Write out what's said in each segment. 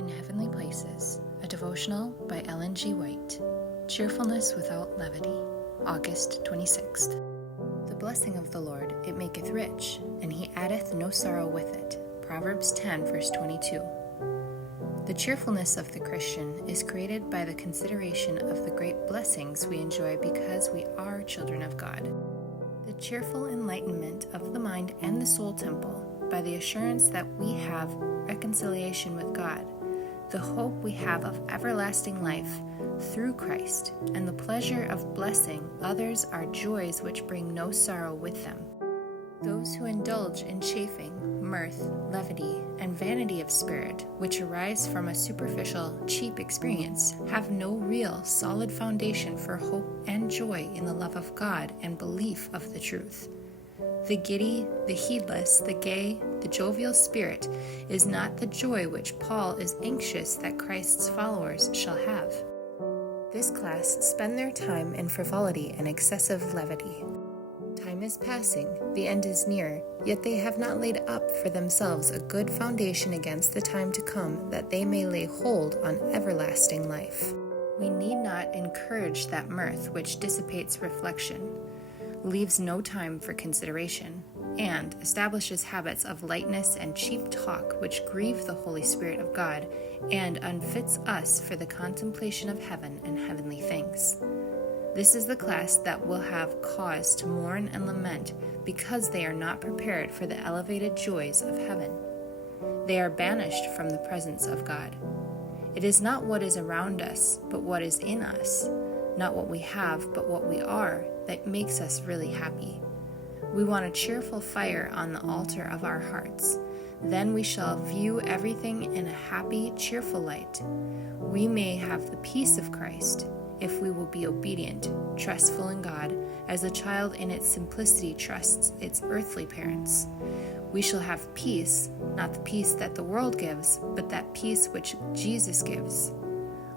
In Heavenly Places, a devotional by Ellen G. White. Cheerfulness without levity. August 26th. The blessing of the Lord, it maketh rich, and he addeth no sorrow with it. Proverbs 10, verse 22. The cheerfulness of the Christian is created by the consideration of the great blessings we enjoy because we are children of God. The cheerful enlightenment of the mind and the soul temple by the assurance that we have reconciliation with God, the hope we have of everlasting life through Christ, and the pleasure of blessing others are joys which bring no sorrow with them. Those who indulge in chaffing, mirth, levity, and vanity of spirit, which arise from a superficial, cheap experience, have no real, solid foundation for hope and joy in the love of God and belief of the truth. The giddy, the heedless, the gay, the jovial spirit is not the joy which Paul is anxious that Christ's followers shall have. This class spend their time in frivolity and excessive levity. Time is passing, the end is near, yet they have not laid up for themselves a good foundation against the time to come, that they may lay hold on everlasting life. We need not encourage that mirth which dissipates reflection, leaves no time for consideration, and establishes habits of lightness and cheap talk which grieve the Holy Spirit of God and unfits us for the contemplation of heaven and heavenly things. This is the class that will have cause to mourn and lament because they are not prepared for the elevated joys of heaven. They are banished from the presence of God. It is not what is around us, but what is in us, not what we have, but what we are, that makes us really happy. We want a cheerful fire on the altar of our hearts. Then we shall view everything in a happy, cheerful light. We may have the peace of Christ, if we will be obedient, trustful in God, as a child in its simplicity trusts its earthly parents. We shall have peace, not the peace that the world gives, but that peace which Jesus gives.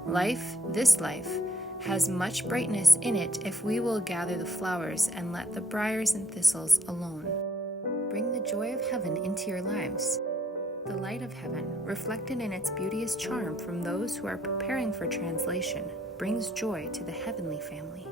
Life, this life, has much brightness in it if we will gather the flowers and let the briars and thistles alone. Bring the joy of heaven into your lives. The light of heaven, reflected in its beauteous charm from those who are preparing for translation, brings joy to the heavenly family.